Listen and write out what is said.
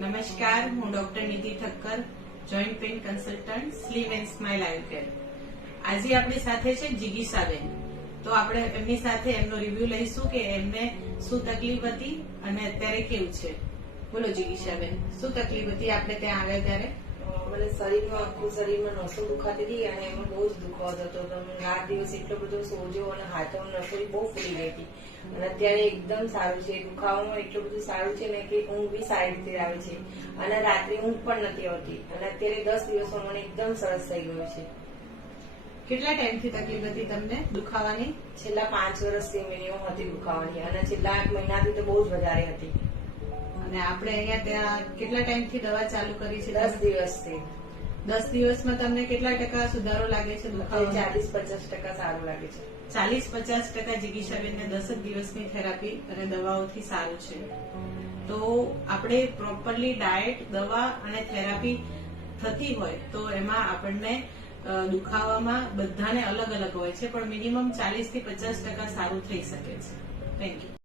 નમસ્કાર, હું doctor Nidhi Thakkar, joint pain consultant, sleeve and smile eye care. આજે આપણી સાથે છે જિગીશાબેન. તો આપણે એમની સાથે એમનો રિવ્યુ લઈશું કે એમને શું તકલીફ હતી અને અત્યારે કેવું છે. બોલો જિગીશાબેન, શું તકલીફ હતી આપણે ત્યાં આવ્યા ત્યારે? મને શરીરમાં આખું શરીરમાં નસો દુખાતી હતી અને એમાં બહુ જ દુખાવો થતો હતો. રાત દિવસ એટલો બધો સોજો અને હાથોમાં નસો બહુ ફૂલી ગઈ હતી અને અત્યારે એકદમ સારું છે. દુખાવામાં એટલું બધું સારું છે ને કે ઊંઘ બી સારી રીતે આવે છે અને રાત્રે ઊંઘ પણ નથી આવતી અને અત્યારે 10 દિવસમાં મને એકદમ સરસ થઈ ગયું છે. કેટલા ટાઈમથી તકલીફ હતી તમને દુખાવાની? છેલ્લા 5 વર્ષથી મિનિમમ હતી દુખાવાની અને છેલ્લા 8 મહિનાથી તો બહુ જ વધારે હતી. અને આપણે અહીંયા ત્યાં કેટલા ટાઈમથી દવા ચાલુ કરી છે? 10 દિવસથી. 10 દિવસમાં તમને કેટલા ટકા સુધારો લાગે છે દુખાવો? 40-50% સારું લાગે છે. 40-50% જિગીશાબેનને 10 જ દિવસની થેરાપી અને દવાઓથી સારું છે. તો આપણે પ્રોપરલી ડાયટ, દવા અને થેરાપી થતી હોય તો એમાં આપણને દુખાવામાં બધાને અલગ અલગ હોય છે, પણ મિનિમમ 40-50% સારું થઈ શકે છે. Thank you.